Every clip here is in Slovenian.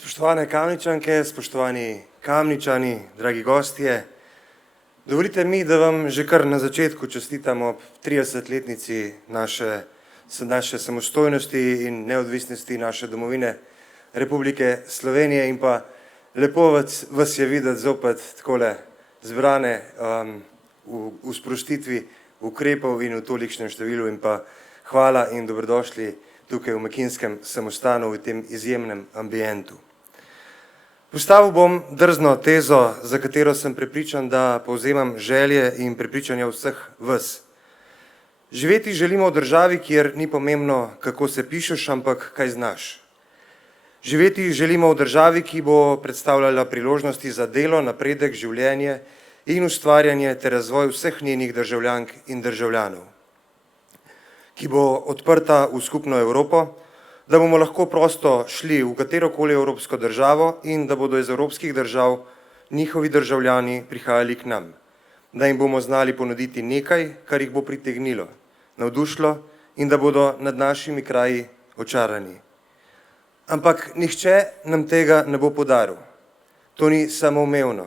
Spoštovane Kamničanke, spoštovani Kamničani, dragi gostje, dovolite mi, da vam že kar na začetku čestitam ob 30-letnici naše samostojnosti in neodvisnosti naše domovine Republike Slovenije in pa lepo vas je videti zopet takole zbrane v sprostitvi ukrepov in v tolikšnem številu in pa hvala in dobrodošli tukaj v Mekinjskem samostanu v tem izjemnem ambientu. Postavil bom drzno tezo, za katero sem prepričan, da povzemam želje in prepričanja vseh vas. Živeti želimo v državi, kjer ni pomembno, kako se pišeš, ampak kaj znaš. Živeti želimo v državi, ki bo predstavljala priložnosti za delo, napredek, življenje in ustvarjanje ter razvoj vseh njenih državljank in državljanov, ki bo odprta v skupno Evropo, da bomo lahko prosto šli v katerokoli evropsko državo in da bodo iz evropskih držav njihovi državljani prihajali k nam, da jim bomo znali ponuditi nekaj, kar jih bo pritegnilo, navdušilo in da bodo nad našimi kraji očarani. Ampak nihče nam tega ne bo podaril. To ni samoumevno.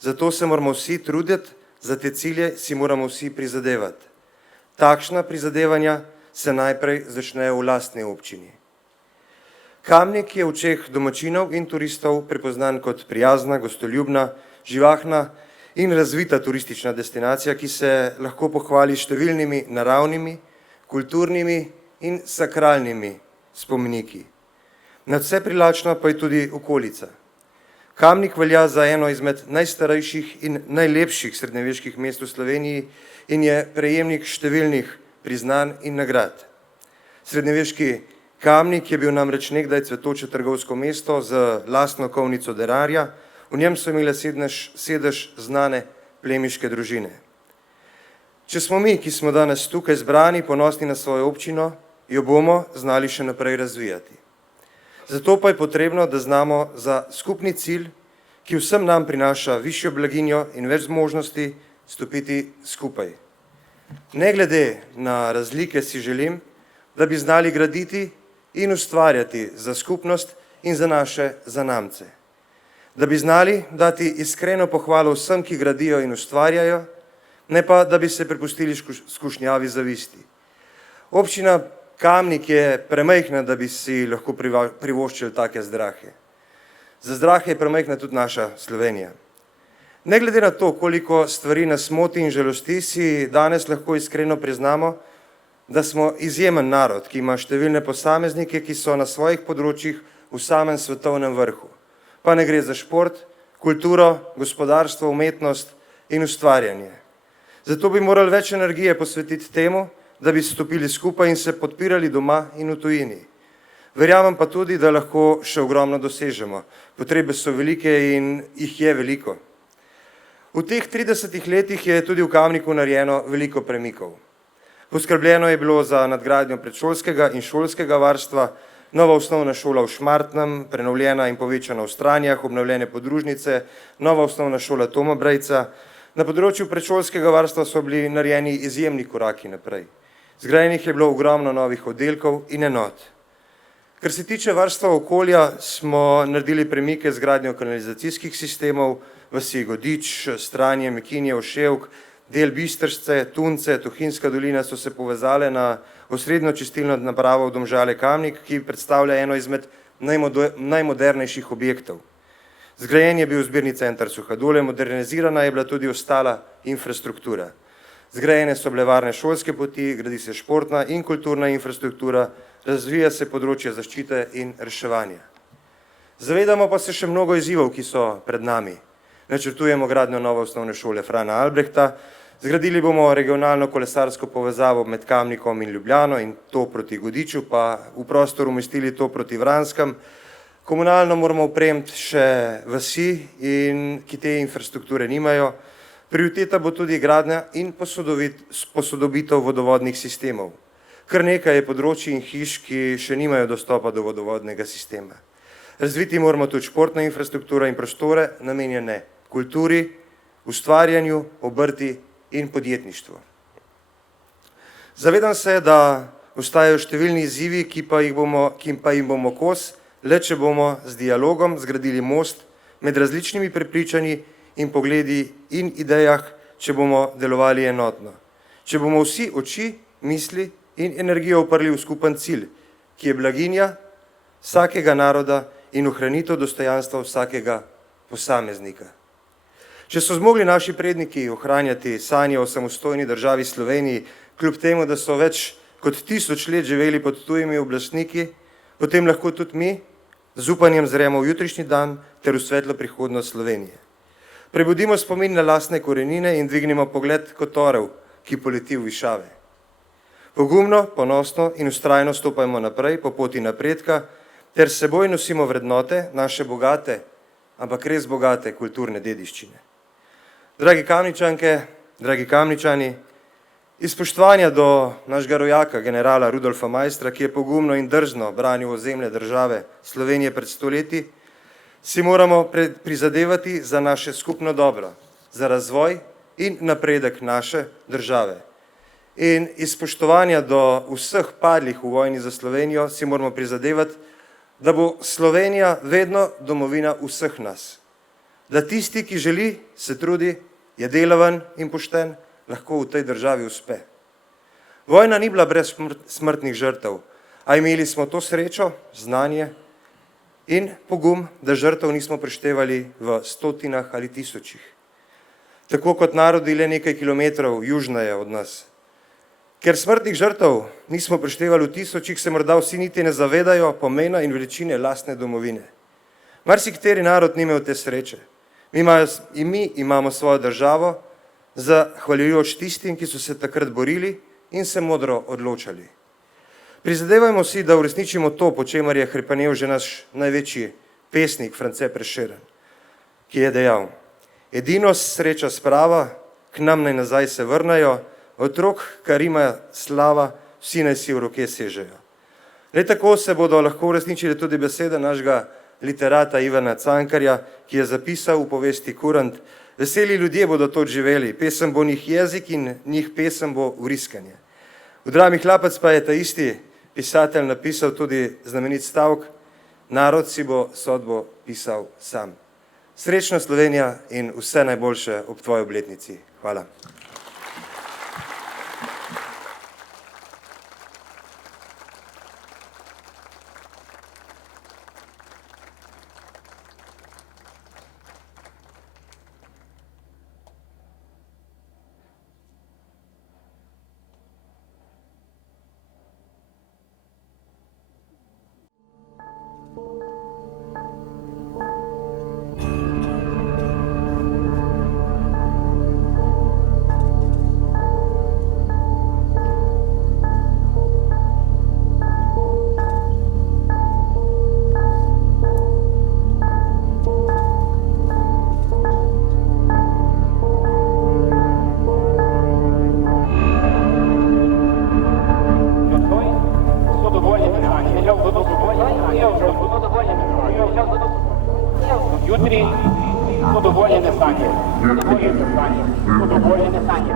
Zato se moramo vsi truditi, za te cilje si moramo vsi prizadevati. Takšna prizadevanja se najprej začnejo v lastni občini. Kamnik je v očeh domačinov in turistov prepoznan kot prijazna, gostoljubna, živahna in razvita turistična destinacija, ki se lahko pohvali številnimi naravnimi, kulturnimi in sakralnimi spomeniki. Nadvse privlačna pa je tudi okolica. Kamnik velja za eno izmed najstarejših in najlepših srednjeveških mest v Sloveniji in je prejemnik številnih priznanj in nagrad. Srednjeveški Kamnik je bil namreč nekdaj cvetoče trgovsko mesto z lastno kovnico Derarja, v njem so imele sedež znane plemiške družine. Če smo mi, ki smo danes tukaj zbrani, ponosni na svojo občino, jo bomo znali še naprej razvijati. Zato pa je potrebno, da znamo za skupni cilj, ki vsem nam prinaša višjo blaginjo in več zmožnosti, stopiti skupaj. Ne glede na razlike si želim, da bi znali graditi in ustvarjati za skupnost in za naše zanamce. Da bi znali dati iskreno pohvalo vsem, ki gradijo in ustvarjajo, ne pa, da bi se prepustili skušnjavi zavisti. Občina Kamnik je premajhna, da bi si lahko privoščili take zdrahe. Za zdrahe je premajhna tudi naša Slovenija. Ne glede na to, koliko stvari nas moti in žalosti, si danes lahko iskreno priznamo, da smo izjemen narod, ki ima številne posameznike, ki so na svojih področjih v samem svetovnem vrhu. Pa ne gre za šport, kulturo, gospodarstvo, umetnost in ustvarjanje. Zato bi morali več energije posvetiti temu, da bi stopili skupaj in se podpirali doma in v tujini. Verjamem pa tudi, da lahko še ogromno dosežemo. Potrebe so velike in jih je veliko. V teh 30 letih je tudi v Kamniku narejeno veliko premikov. Poskrbljeno je bilo za nadgradnjo predšolskega in šolskega varstva, nova osnovna šola v Šmartnem, prenovljena in povečana v Stranjah, obnovljene podružnice, nova osnovna šola Toma Brejca. Na področju predšolskega varstva so bili narejeni izjemni koraki naprej. Zgrajenih je bilo ogromno novih oddelkov in enot. Kar se tiče varstva okolja, smo naredili premike z gradnjo kanalizacijskih sistemov, vasi Godič, Stranje, Mekinje, Oševk, del Bistršce, Tunce, Tuhinjska dolina so se povezale na osrednjo čistilno napravo v Domžale Kamnik, ki predstavlja eno izmed najmodernejših objektov. Zgrajen je bil zbirni center Suhadole, modernizirana je bila tudi ostala infrastruktura. Zgrajene so bile varne šolske poti, gradi se športna in kulturna infrastruktura, razvija se področje zaščite in reševanja. Zavedamo pa se še mnogo izzivov, ki so pred nami. Načrtujemo gradnjo nove osnovne šole Frana Albrehta, zgradili bomo regionalno kolesarsko povezavo med Kamnikom in Ljubljano in to proti Godiču, pa v prostor umestili to proti Vranskem. Komunalno moramo opremiti še vasi, ki te infrastrukture nimajo. Prioriteta bo tudi gradnja in posodobitev vodovodnih sistemov. Kar nekaj je področij in hiš, ki še nimajo dostopa do vodovodnega sistema. Razviti moramo tudi športno infrastrukturo in prostore, namenjene kulturi, ustvarjanju, obrti in podjetništvu. Zavedam se, da ostajajo številni izzivi, ki pa jim bomo kos le če bomo z dialogom zgradili most med različnimi prepričanji in pogledi in idejah, če bomo delovali enotno. Če bomo vsi oči, misli in energijo uprli v skupen cilj, ki je blaginja vsakega naroda in ohranitev dostojanstva vsakega posameznika. Če so zmogli naši predniki ohranjati sanje o samostojni državi Sloveniji, kljub temu, da so več kot 1000 let živeli pod tujimi oblastniki, potem lahko tudi mi z upanjem zremo v jutrišnji dan ter v svetlo prihodnost Slovenije. Prebudimo spomin na lastne korenine in dvignimo pogled kot orel, ki poleti v višave. Pogumno, ponosno in vztrajno stopajmo naprej po poti napredka ter s seboj nosimo vrednote naše bogate, ampak res bogate kulturne dediščine. Dragi Kamničanke, dragi Kamničani, iz spoštovanja do našega rojaka, generala Rudolfa Maistra, ki je pogumno in drzno branil ozemlje države Slovenije pred stoletji, si moramo prizadevati za naše skupno dobro, za razvoj in napredek naše države. In iz spoštovanja do vseh padlih v vojni za Slovenijo si moramo prizadevati, da bo Slovenija vedno domovina vseh nas. Da tisti, ki želi, se trudi, je delaven in pošten, lahko v tej državi uspe. Vojna ni bila brez smrtnih žrtev, a imeli smo to srečo, znanje in pogum, da žrtev nismo preštevali v stotinah ali tisočih. Tako kot narodi le nekaj kilometrov južneje od nas. Ker smrtnih žrtev nismo preštevali v tisočih, se morda vsi niti ne zavedajo pomena in veličine lastne domovine. Marsikateri narod ni imel te sreče. Mi imamo svojo državo, zahvaljujoč tistim, ki so se takrat borili in se modro odločali. Prizadevajmo si, da uresničimo to, po čemer je hrepenel že naš največji pesnik France Prešeren, ki je dejal: edino sreča sprava, k nam naj nazaj se vrnajo, otrok, kar ima slava, vsi naj si v roke sežejo. Le tako se bodo lahko uresničile tudi besede našega literata Ivana Cankarja, ki je zapisal v povesti Kurant: veseli ljudje bodo to živeli, pesem bo njih jezik in njih pesem bo vriskanje. V drami Hlapec pa je ta isti pisatelj napisal tudi znamenit stavek: narod si bo sodbo pisal sam. Srečno Slovenija in vse najboljše ob tvoji obletnici. Hvala. Jutri so dovoljene sanje. So dovoljene sanje.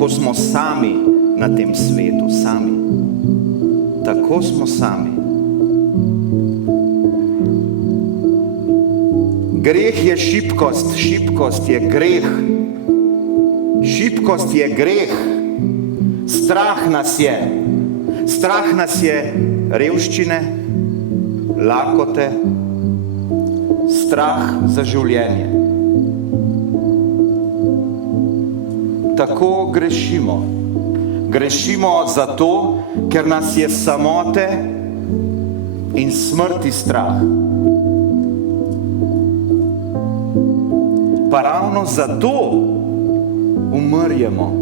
ko smo sami na tem svetu, sami. Tako smo sami. Greh je šibkost, šibkost je greh. Šibkost je greh. Strah nas je. Strah nas je revščine, lakote, strah za življenje. Tako grešimo. Grešimo zato, ker nas je samote in smrti strah. Pa ravno zato umrjemo.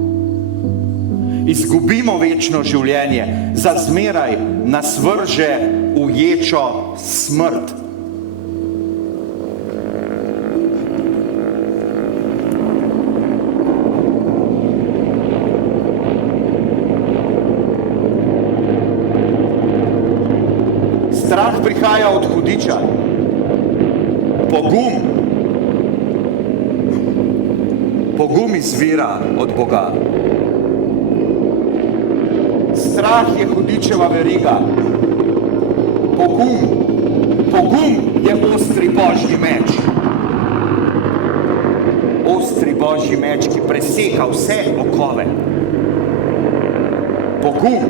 Izgubimo večno življenje, za zmeraj nas vrže v ječo smrt. Strah prihaja od hudiča. Pogum izvira od Boga. Strah je hudičeva veriga. Pogum je ostri Božji meč. Ostri Božji meč, ki preseka vse okove. Pogum,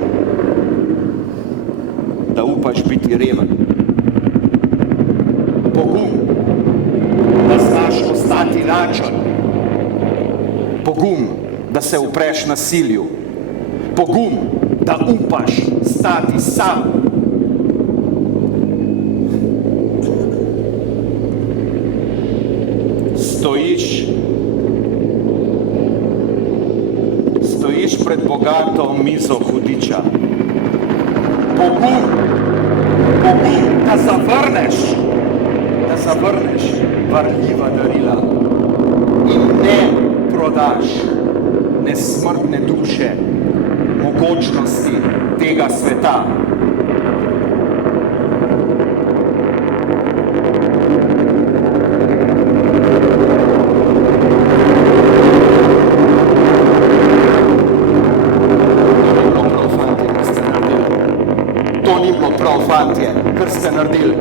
da upaš biti reven. Pogum, da znaš ostati lačen. Pogum, da se upreš nasilju. Pogum, da upaš stati sam. Stojiš pred bogato mizo hudiča. Pogum, da zavrneš varljiva darila in ne prodaš nesmrtne duše, mogočnosti tega sveta. To ni bilo prav, fantje, kar ste naredili.